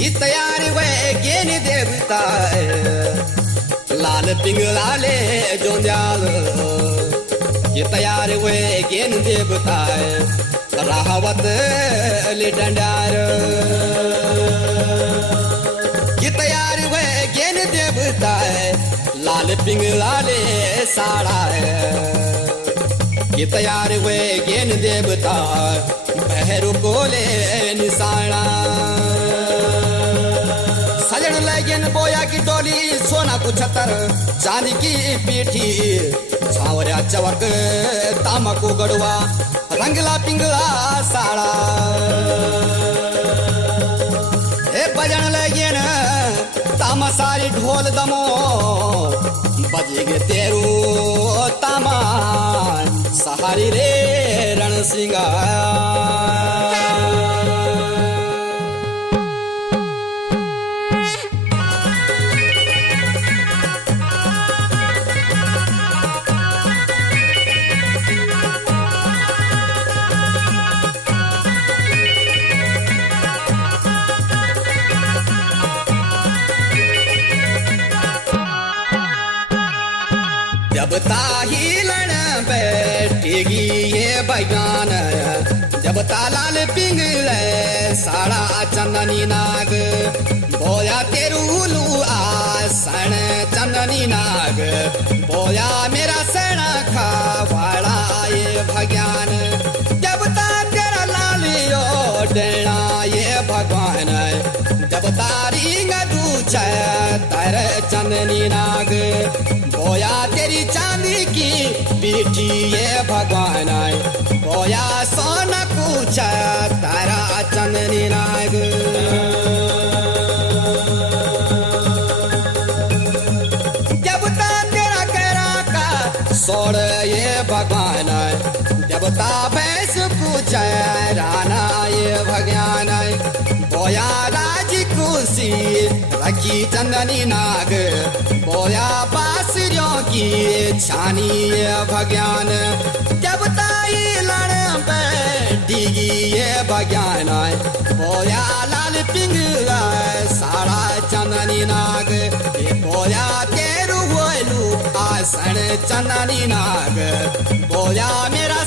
ही तयार वे गेन देवता लाल पिंगलाले जोंजाल ये तयार वे गेन देवता राहवत ले डंडार ये तयार वे गेन देवता लाल पिंगलाले साड़ा ये तयार वे गेन देवता बहरू कोले निशाना सजन लगन बोया की टोली सोना कुछतर चांदी की पीठी छावऱ्या चवक तामको गड़वा रंगला पिंगला साड़ा ए बजन लगन तामा सारी ढोल दमो बजेगे तेरू तामा सहारी रे रण सिंगार जब ताहिलन बैठेगी ये बयान जब तालाल पिंगले साड़ा चंदनी नाग बोया तेरूलू आसन चंदनी नाग बोया मेरा सैना खावाड़ा ये भगवान जब ता तेरा लालियो डेना ये भगवान जब तारी गदू तर चंदनी नाग बोया तेरी चांदी की पीठी ये भगवान बोया सोना कुछ तारा चंदनी नाग जब ता तेरा करा का सोड़ ये भगवान जब ता भैंस कुछ राना ये भगवान बोया राज कुर्सी रखी चंदनी नाग बोया बासरियों की छानी भगवान जब ताई लड़ बैठीगी ये भगवान बोया लाल पिंगला साड़ा चंदनी नाग बोया तेरू होलू आसन चंदनी नाग बोया मेरा